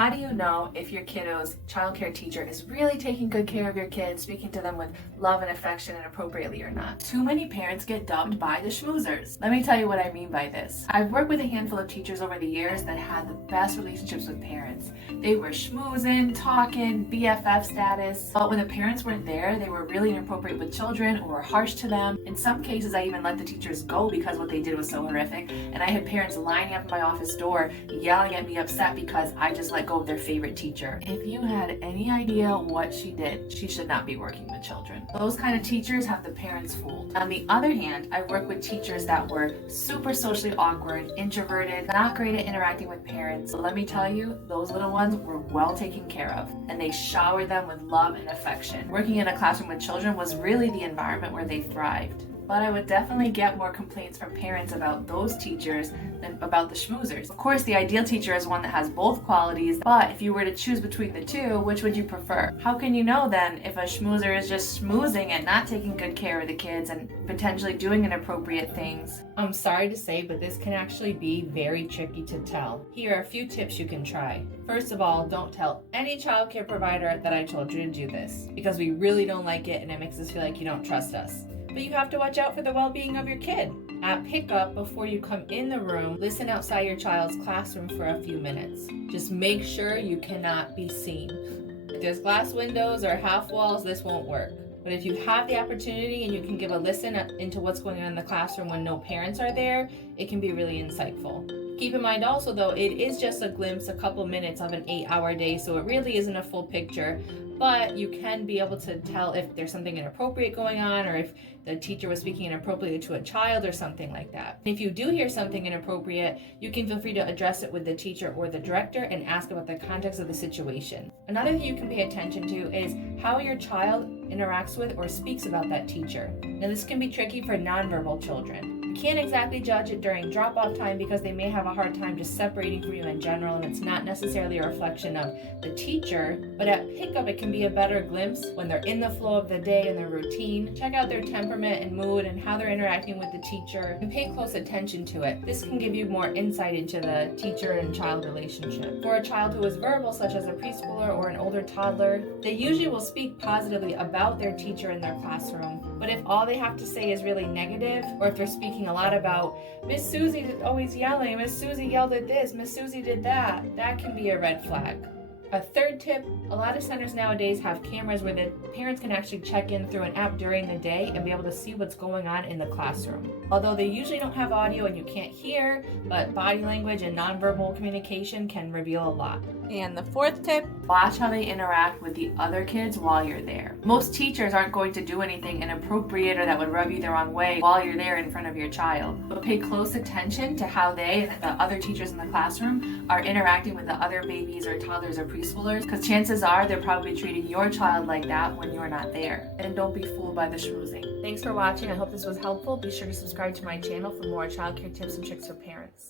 How do you know if your kiddo's childcare teacher is really taking good care of your kids, speaking to them with love and affection and appropriately or not? Too many parents get dubbed by the schmoozers. Let me tell you what I mean by this. I've worked with a handful of teachers over the years that had the best relationships with parents. They were schmoozing, talking, BFF status, but when the parents weren't there, they were really inappropriate with children or were harsh to them. In some cases, I even let the teachers go because what they did was so horrific, and I had parents lining up at my office door yelling at me upset because I just let go of their favorite teacher. If you had any idea what she did, she should not be working with children. Those kind of teachers have the parents fooled. On the other hand, I work with teachers that were super socially awkward, introverted, not great at interacting with parents. But let me tell you, those little ones were well taken care of, and they showered them with love and affection. Working in a classroom with children was really the environment where they thrived. But I would definitely get more complaints from parents about those teachers than about the schmoozers. Of course, the ideal teacher is one that has both qualities, but if you were to choose between the two, which would you prefer? How can you know then if a schmoozer is just schmoozing and not taking good care of the kids and potentially doing inappropriate things? I'm sorry to say, but this can actually be very tricky to tell. Here are a few tips you can try. First of all, don't tell any childcare provider that I told you to do this, because we really don't like it and it makes us feel like you don't trust us. But you have to watch out for the well-being of your kid. At pickup, before you come in the room, listen outside your child's classroom for a few minutes. Just make sure you cannot be seen. If there's glass windows or half walls, this won't work. But if you have the opportunity and you can give a listen into what's going on in the classroom when no parents are there, it can be really insightful. Keep in mind also though, it is just a glimpse, a couple minutes of an 8-hour day, so it really isn't a full picture, but you can be able to tell if there's something inappropriate going on or if the teacher was speaking inappropriately to a child or something like that. If you do hear something inappropriate, you can feel free to address it with the teacher or the director and ask about the context of the situation. Another thing you can pay attention to is how your child interacts with or speaks about that teacher. Now this can be tricky for nonverbal children. You can't exactly judge it during drop-off time because they may have a hard time just separating from you in general, and it's not necessarily a reflection of the teacher, but at pickup it can be a better glimpse when they're in the flow of the day and their routine. Check out their temperament and mood and how they're interacting with the teacher and pay close attention to it. This can give you more insight into the teacher and child relationship. For a child who is verbal, such as a preschooler or an older toddler, they usually will speak positively about their teacher in their classroom. But if all they have to say is really negative, or if they're speaking a lot about Miss Susie is always yelling, Miss Susie yelled at this, Miss Susie did that, that can be a red flag. A third tip, a lot of centers nowadays have cameras where the parents can actually check in through an app during the day and be able to see what's going on in the classroom. Although they usually don't have audio and you can't hear, but body language and nonverbal communication can reveal a lot. And the fourth tip, watch how they interact with the other kids while you're there. Most teachers aren't going to do anything inappropriate or that would rub you the wrong way while you're there in front of your child. But pay close attention to how they and the other teachers in the classroom are interacting with the other babies or toddlers or preschoolers, because chances are they're probably treating your child like that when you're not there. And don't be fooled by the schmoozing. Thanks for watching. I hope this was helpful. Be sure to subscribe to my channel for more childcare tips and tricks for parents.